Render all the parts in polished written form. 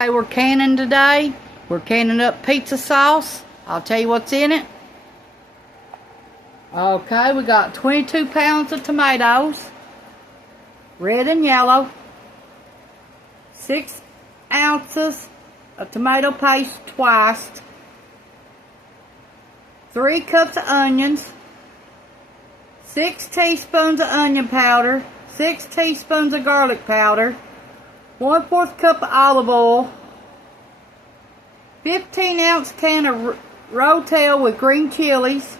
Okay, we're canning today. We're canning up pizza sauce. I'll tell you what's in it. Okay, we got 22 pounds of tomatoes, red and yellow, 6 ounces of tomato paste twice, 3 cups of onions, 6 teaspoons of onion powder, 6 teaspoons of garlic powder, 1/4 cup of olive oil, 15-ounce can of Rotel with green chilies,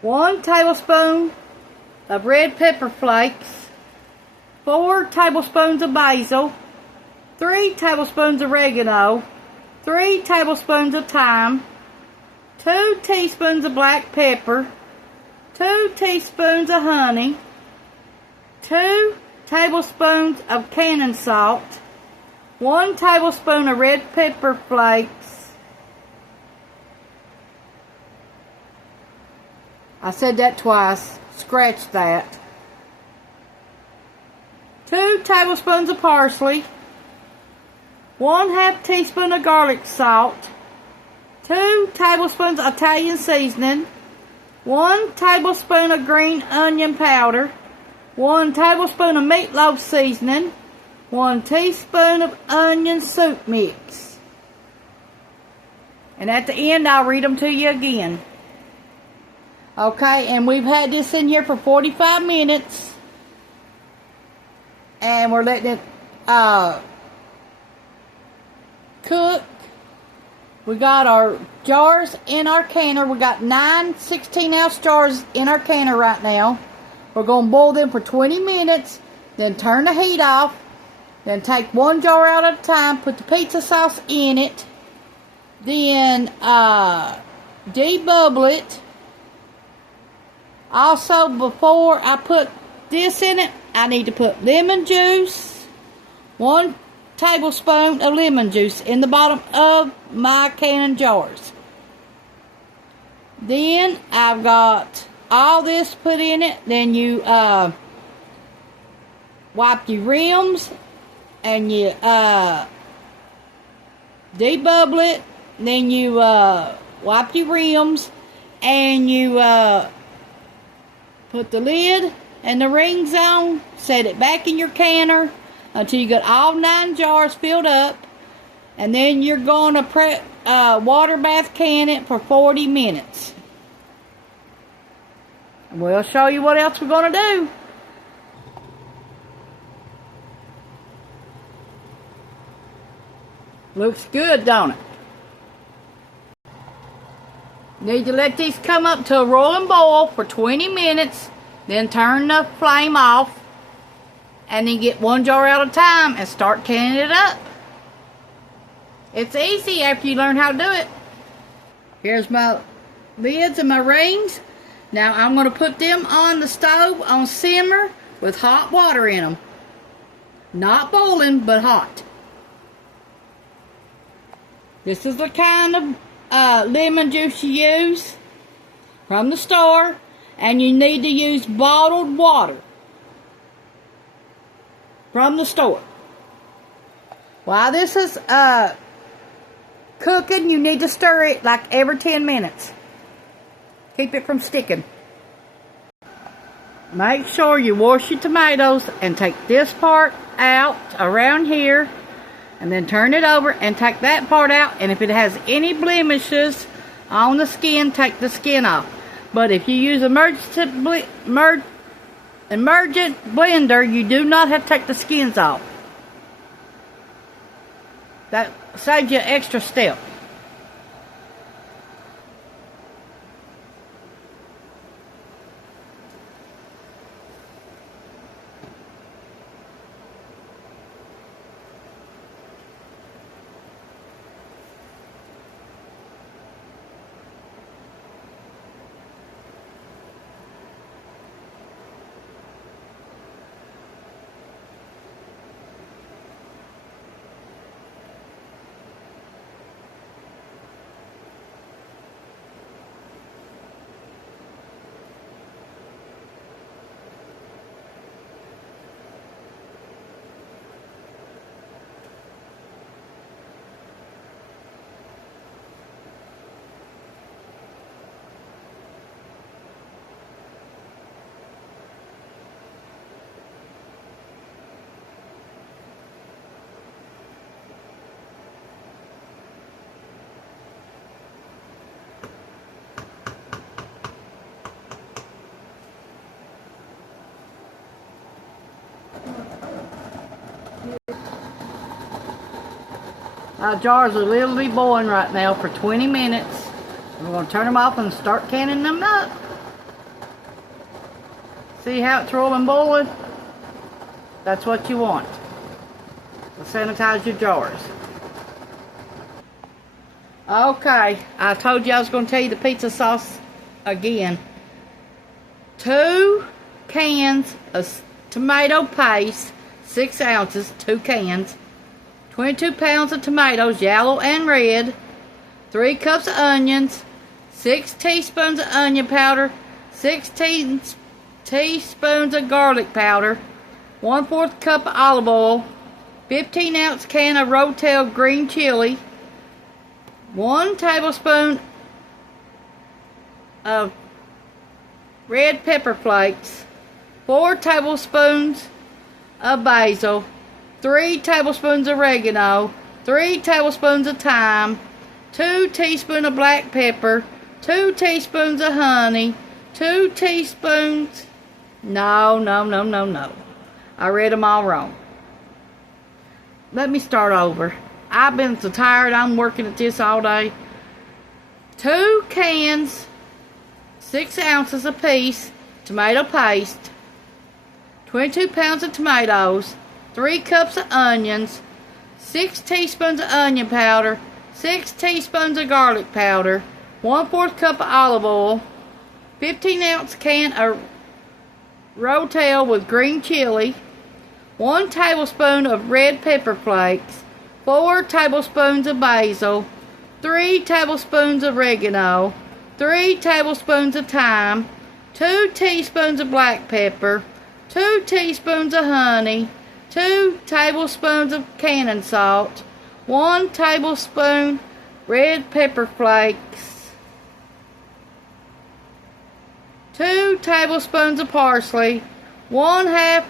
1 tablespoon of red pepper flakes, 4 tablespoons of basil, 3 tablespoons of oregano, 3 tablespoons of thyme, 2 teaspoons of black pepper, 2 teaspoons of honey, 2 tablespoons of canning salt, 1 tablespoon of red pepper flakes. I said that twice. Scratch that. 2 tablespoons of parsley, 1/2 teaspoon of garlic salt, 2 tablespoons of Italian seasoning, 1 tablespoon of green onion powder, 1 tablespoon of meatloaf seasoning, 1 teaspoon of onion soup mix. And at the end, I'll read them to you again. Okay, and we've had this in here for 45 minutes. And we're letting it cook. We got our jars in our canner. We got 9 16-ounce jars in our canner right now. We're going to boil them for 20 minutes, then turn the heat off, then take 1 jar out at a time, put the pizza sauce in it, then debubble it. Also, before I put this in it, I need to put lemon juice, 1 tablespoon of lemon juice in the bottom of my canning jars. Then I've got all this put in it. Then you wipe your rims and you debubble it. Then you wipe your rims and you put the lid and the rings on. Set it back in your canner until you got all 9 jars filled up, and then you're going to water bath can it for 40 minutes. We'll show you what else we're going to do. Looks good, don't it? Need to let these come up to a rolling boil for 20 minutes. Then turn the flame off. And then get 1 jar at a time and start canning it up. It's easy after you learn how to do it. Here's my lids and my rings. Now I'm going to put them on the stove on simmer with hot water in them. Not boiling, but hot. This is the kind of lemon juice you use from the store. And you need to use bottled water from the store. While this is cooking, you need to stir it like every 10 minutes. Keep it from sticking. Make sure you wash your tomatoes and take this part out around here, and then turn it over and take that part out. And if it has any blemishes on the skin, take the skin off. But if you use emergent blender, you do not have to take the skins off. That saves you an extra step. Our jars are literally boiling right now for 20 minutes. We're going to turn them off and start canning them up. See how it's rolling boiling? That's what you want. Sanitize your jars. Okay, I told you I was going to tell you the pizza sauce again. 2 cans of tomato paste, 6 ounces, 2 cans. 22 pounds of tomatoes, yellow and red. 3 cups of onions. 6 teaspoons of onion powder. 6 teaspoons of garlic powder. 1/4 cup of olive oil. 15-ounce can of Rotel green chili. 1 tablespoon of red pepper flakes. 4 tablespoons of basil. 3 tablespoons of oregano. 3 tablespoons of thyme. 2 teaspoons of black pepper. 2 teaspoons of honey. 2 teaspoons... No. I read them all wrong. Let me start over. I've been so tired. I'm working at this all day. 2 cans, 6 ounces apiece, tomato paste. 22 pounds of tomatoes. 3 cups of onions. 6 teaspoons of onion powder. 6 teaspoons of garlic powder. 1/4 cup of olive oil. 15-ounce can of Rotel with green chili. 1 tablespoon of red pepper flakes. 4 tablespoons of basil. 3 tablespoons of oregano. 3 tablespoons of thyme. 2 teaspoons of black pepper. 2 teaspoons of honey. 2 tablespoons of canning salt. 1 tablespoon red pepper flakes. 2 tablespoons of parsley. 1/2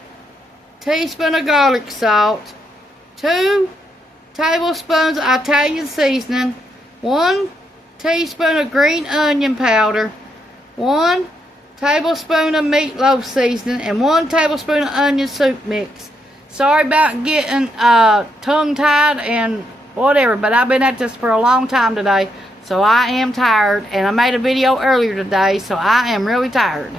teaspoon of garlic salt. 2 tablespoons of Italian seasoning. 1 teaspoon of green onion powder. 1 tablespoon of meatloaf seasoning. And 1 tablespoon of onion soup mix. Sorry about getting tongue-tied and whatever, but I've been at this for a long time today, so I am tired. And I made a video earlier today, so I am really tired.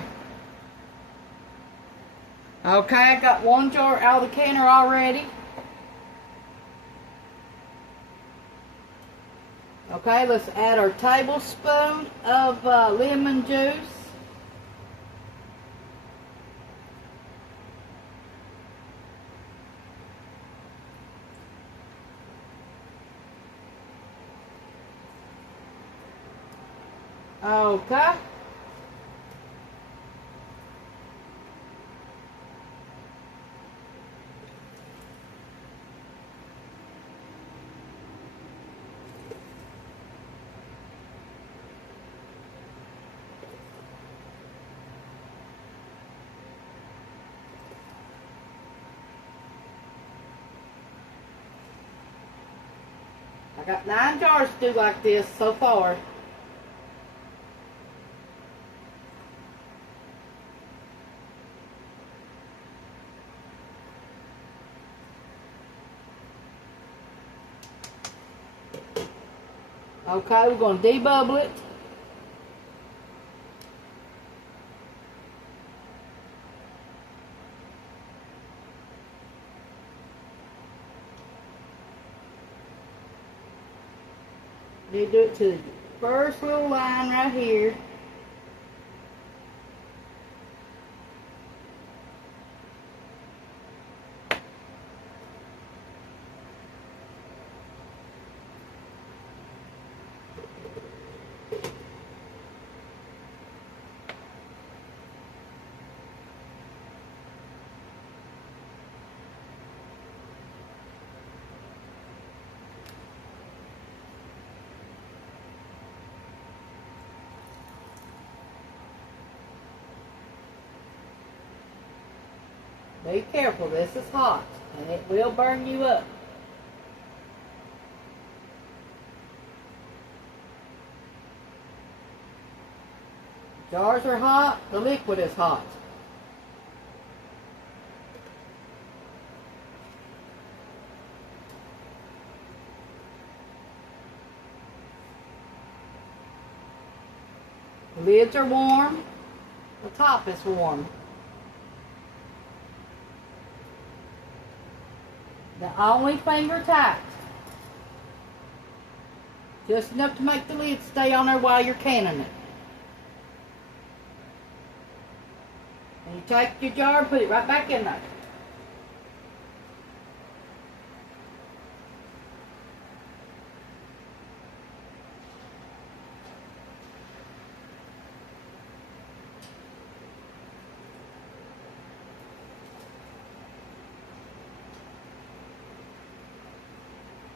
Okay, I got 1 jar out of the canner already. Okay, let's add our tablespoon of lemon juice. Okay. I got 9 jars to do like this so far. Okay, we're going to debubble it. You do it to the first little line right here. Be careful, this is hot and it will burn you up. Jars are hot, the liquid is hot. lids are warm, the top is warm. The only finger tight. Just enough to make the lid stay on there while you're canning it. And you take your jar and put it right back in there.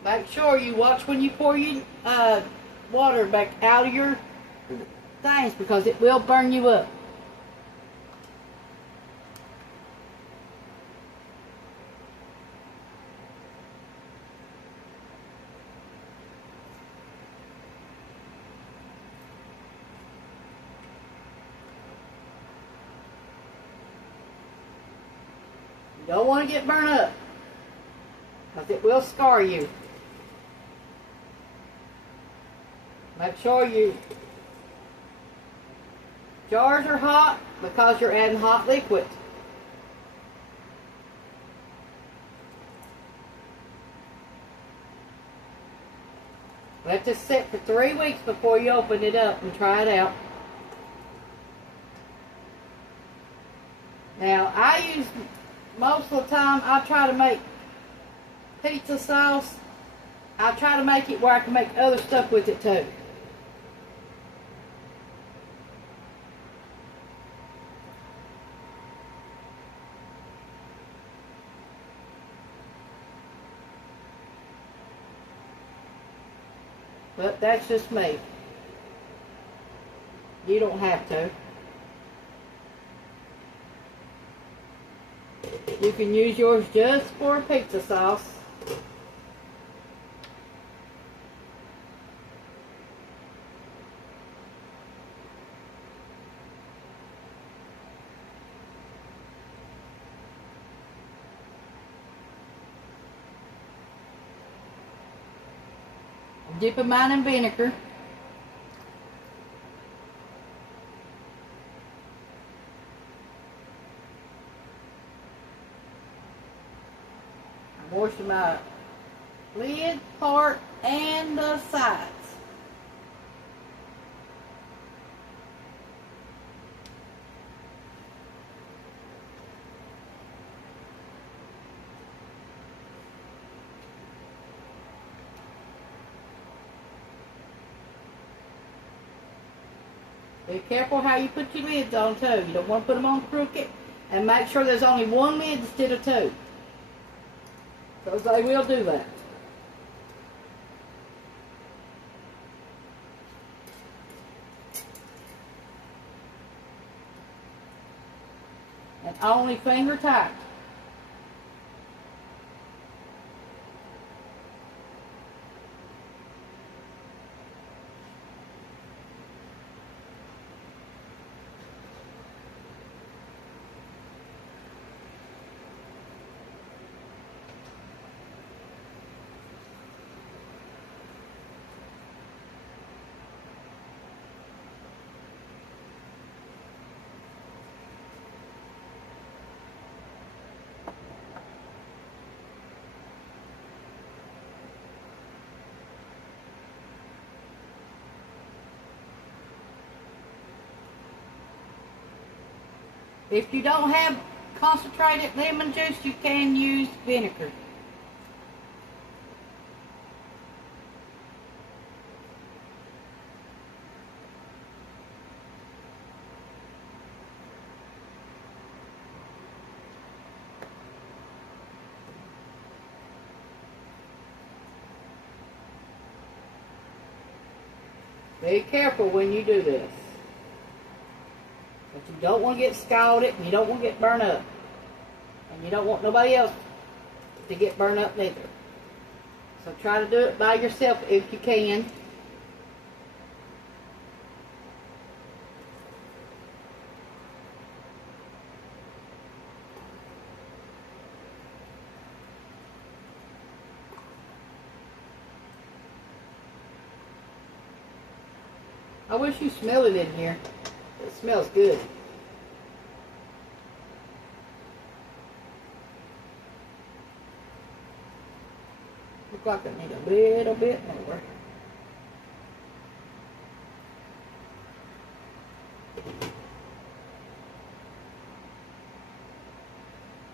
Make sure you watch when you pour your water back out of your things, because it will burn you up. You don't want to get burnt up, because it will scar you. Make sure your jars are hot, because you're adding hot liquid. Let this sit for 3 weeks before you open it up and try it out. Now, I use, most of the time, I try to make pizza sauce. I try to make it where I can make other stuff with it too. But that's just me. You don't have to. You can use yours just for pizza sauce. Dipping mine in vinegar. I'm washing my lid part and the sides. Be careful how you put your lids on too. You don't want to put them on crooked. And make sure there's only one lid instead of two, because they will do that. And only finger tight. If you don't have concentrated lemon juice, you can use vinegar. Be careful when you do this. But you don't want to get scalded, and you don't want to get burnt up. And you don't want nobody else to get burnt up neither. So try to do it by yourself if you can. I wish you smelled it in here. It smells good. Looks like I need a little bit more.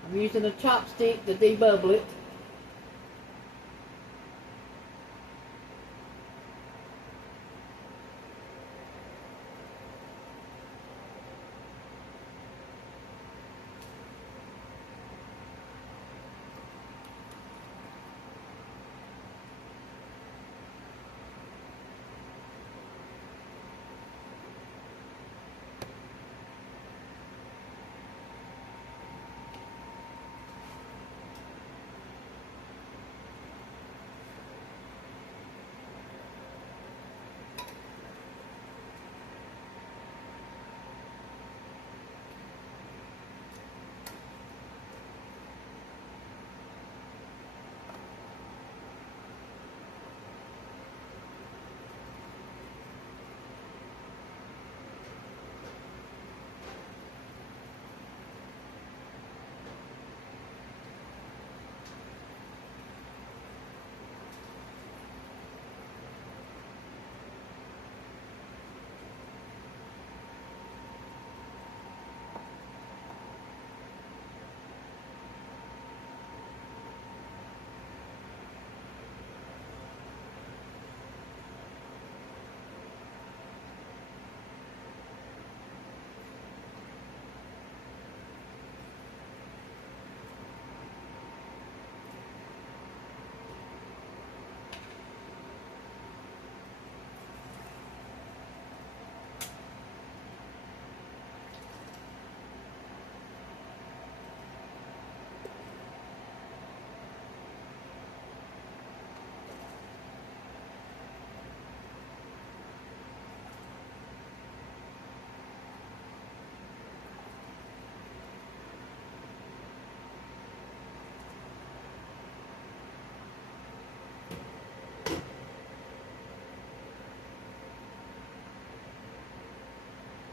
I'm using a chopstick to debubble it.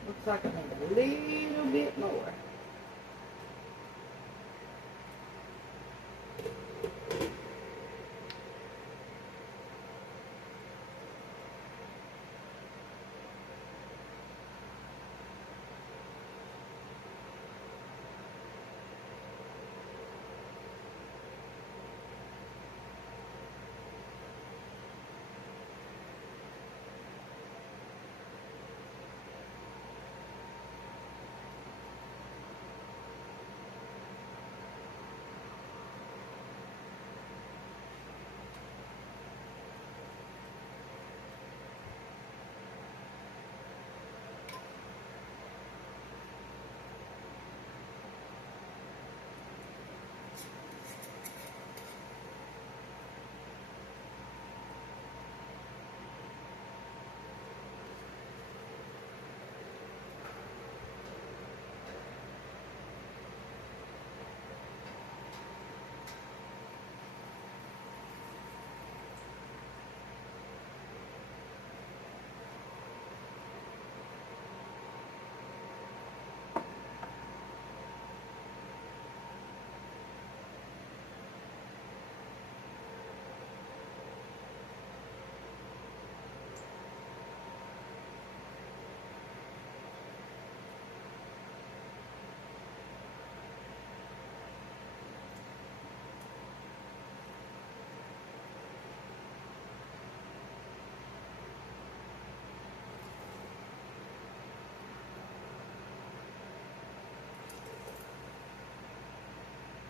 Looks like I need a little bit more.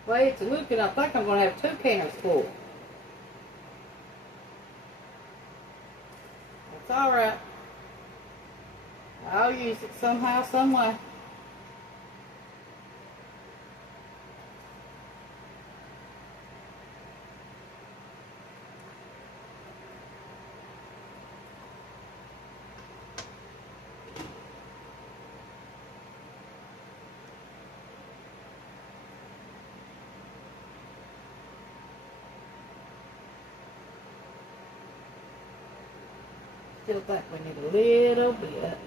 Way it's looking, I think I'm going to have 2 cans full. That's alright. I'll use it somehow, some way. Still think we need a little bit.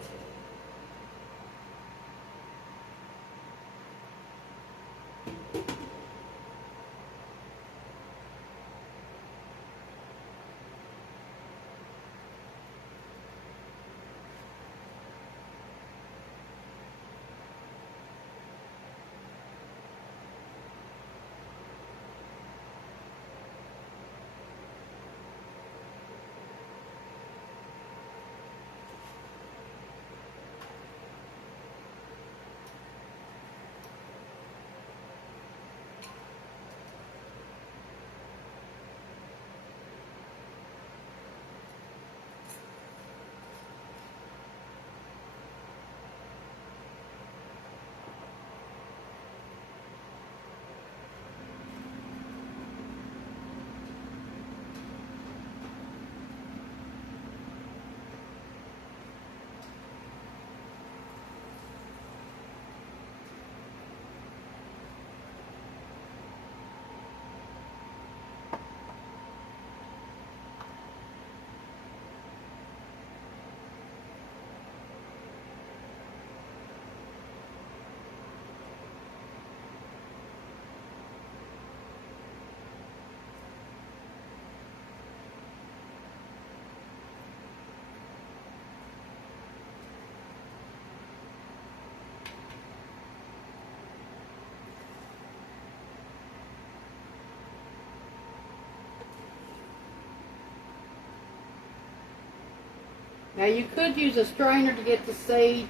Now you could use a strainer to get the seeds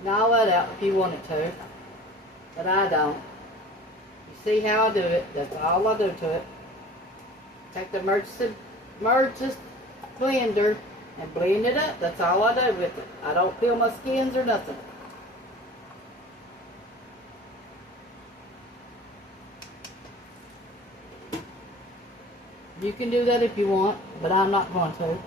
and all that out if you wanted to, but I don't. You see how I do it? That's all I do to it. Take the emergency blender and blend it up. That's all I do with it. I don't peel my skins or nothing. You can do that if you want, but I'm not going to.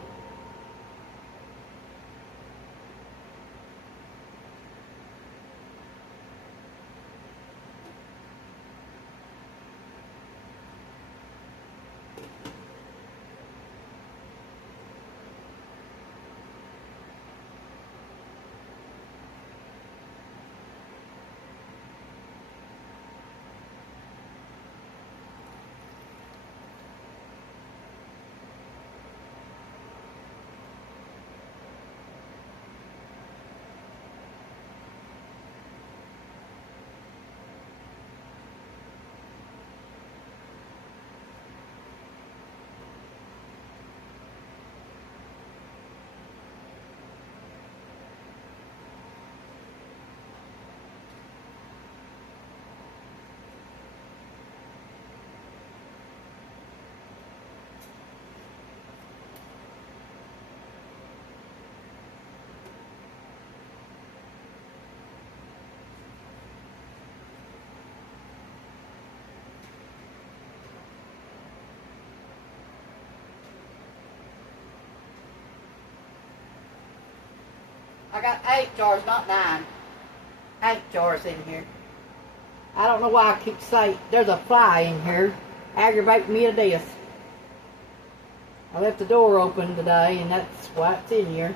I got 8 jars, not 9. 8 jars in here. I don't know why I keep saying there's a fly in here, aggravating me to death. I left the door open today, and that's why it's in here.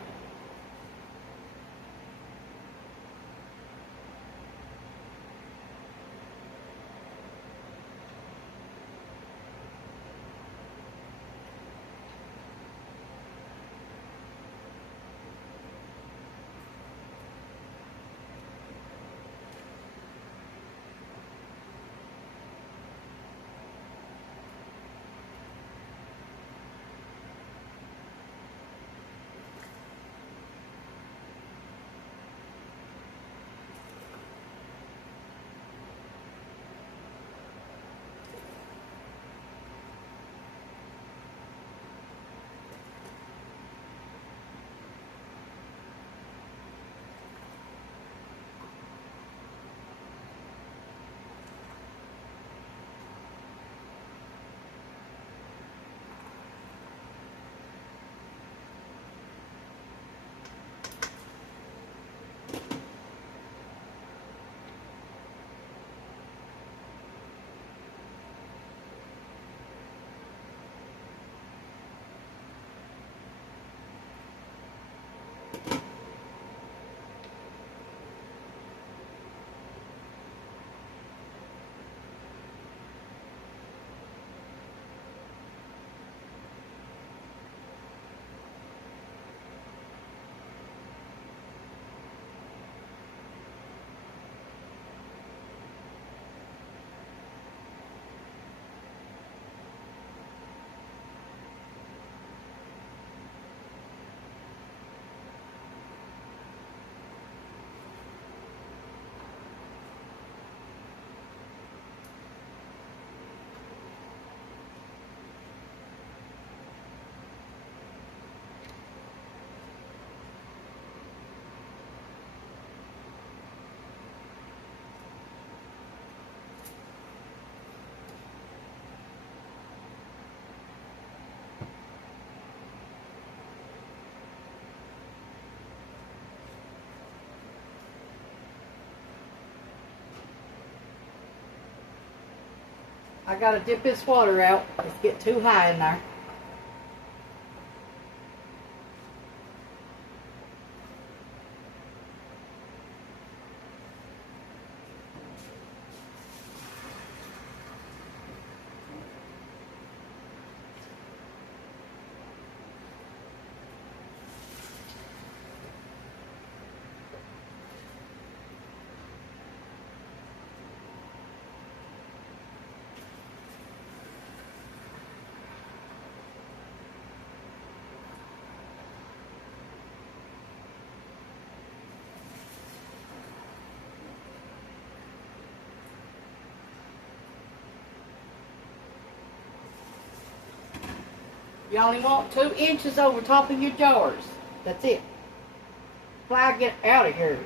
I gotta dip this water out. It's getting too high in there. You only want 2 inches over top of your jars. That's it. Fly, get out of here.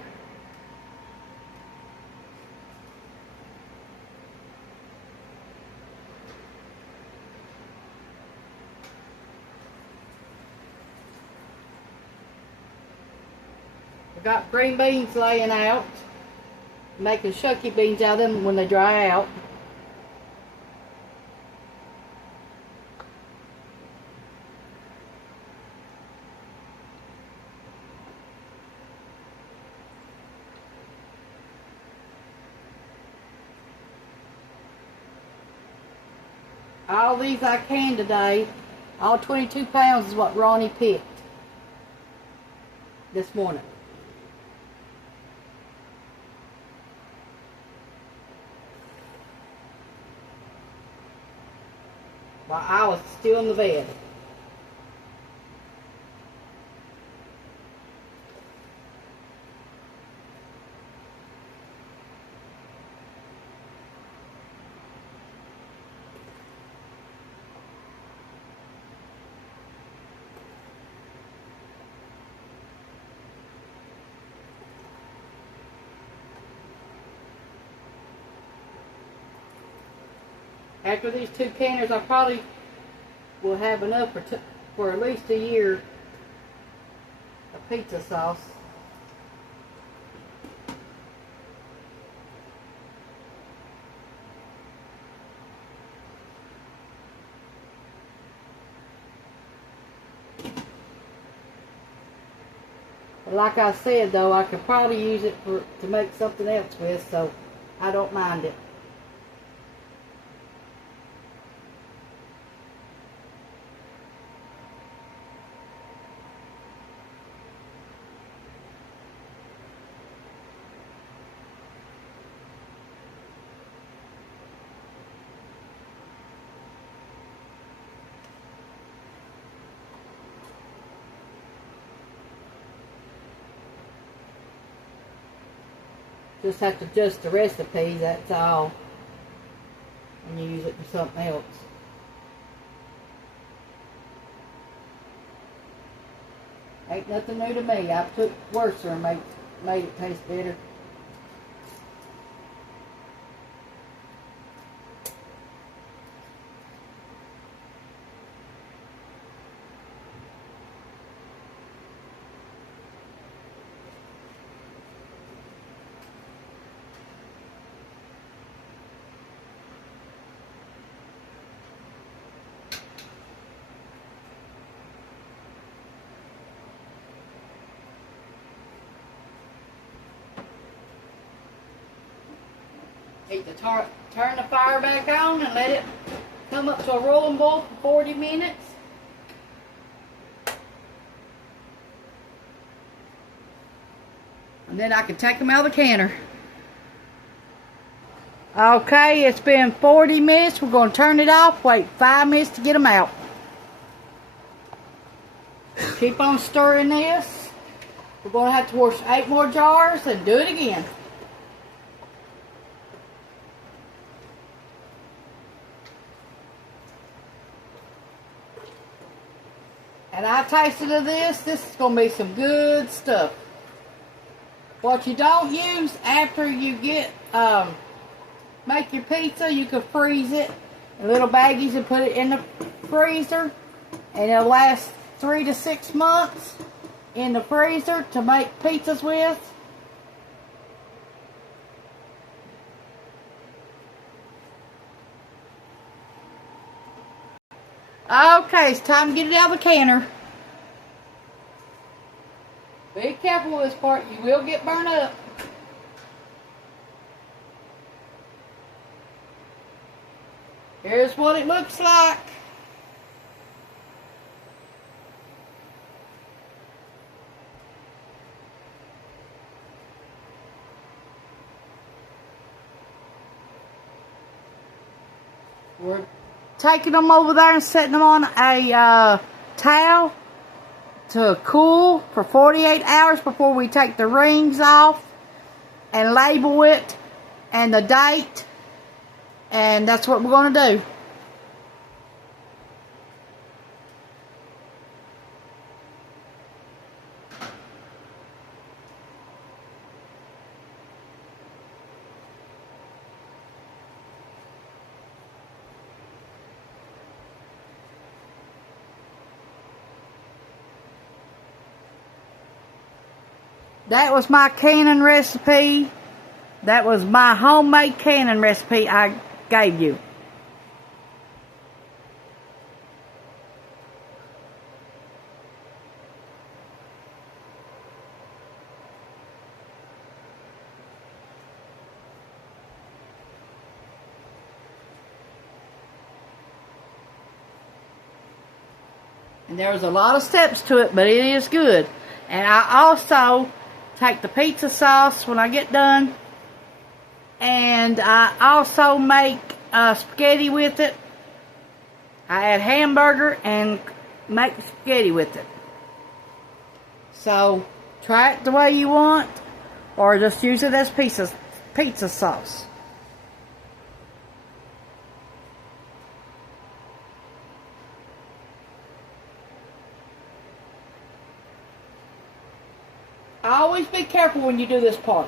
I got green beans laying out. Making shucky beans out of them when they dry out. All these I canned today, all 22 pounds is what Ronnie picked this morning. While I was still in the bed. After these 2 canners, I probably will have enough for at least a year of pizza sauce. But like I said, though, I could probably use it to make something else with, so I don't mind it. Just have to adjust the recipe, that's all. And use it for something else. Ain't nothing new to me. I put worse and made it taste better. Need to turn the fire back on and let it come up to a rolling boil for 40 minutes. And then I can take them out of the canner. Okay, it's been 40 minutes. We're going to turn it off. Wait 5 minutes to get them out. Keep on stirring this. We're going to have to wash 8 more jars and do it again. And I tasted of this. This is going to be some good stuff. What you don't use after you get make your pizza, you can freeze it in little baggies and put it in the freezer, and it'll last 3 to 6 months in the freezer to make pizzas with. Okay, it's time to get it out of the canner. Be careful with this part, you will get burned up. Here's what it looks like. We're taking them over there and setting them on a towel to cool for 48 hours before we take the rings off and label it and the date, and that's what we're going to do. that was my canning recipe. That was my homemade canning recipe I gave you. And there's a lot of steps to it, but it is good. And I also take the pizza sauce when I get done. And I also make spaghetti with it. I add hamburger and make spaghetti with it. So try it the way you want, or just use it as pizza sauce. Always be careful when you do this part.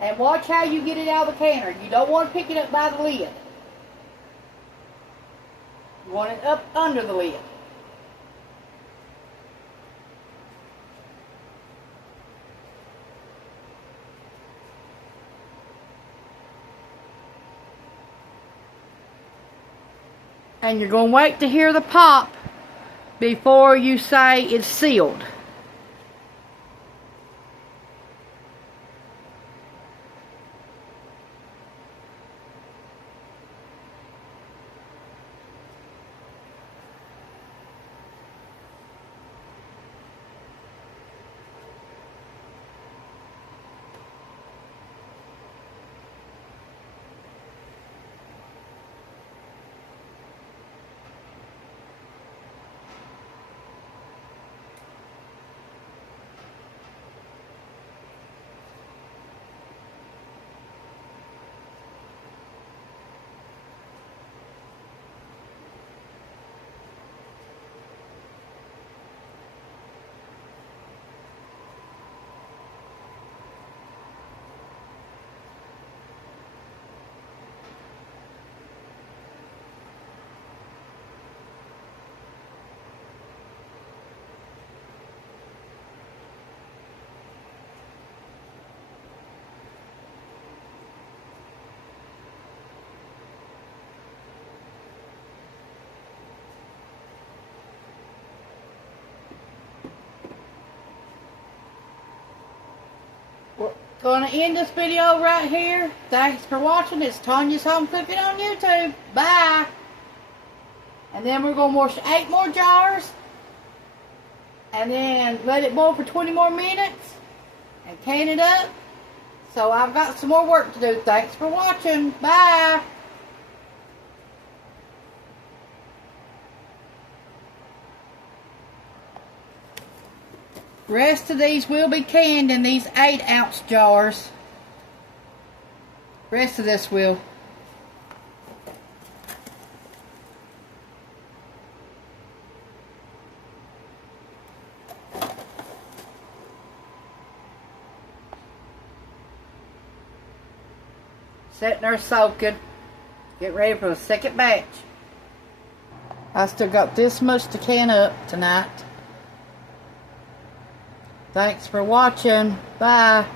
And watch how you get it out of the canner. You don't want to pick it up by the lid. You want it up under the lid. And you're going to wait to hear the pop before you say it's sealed. We're going to end this video right here. Thanks for watching. It's Tanya's Home Cooking on YouTube. Bye. And then we're going to wash 8 more jars. And then let it boil for 20 more minutes. And can it up. So I've got some more work to do. Thanks for watching. Bye. Rest of these will be canned in these 8-ounce jars. Rest of this will. Sitting there soaking. Get ready for the second batch. I still got this much to can up tonight. Thanks for watching. Bye.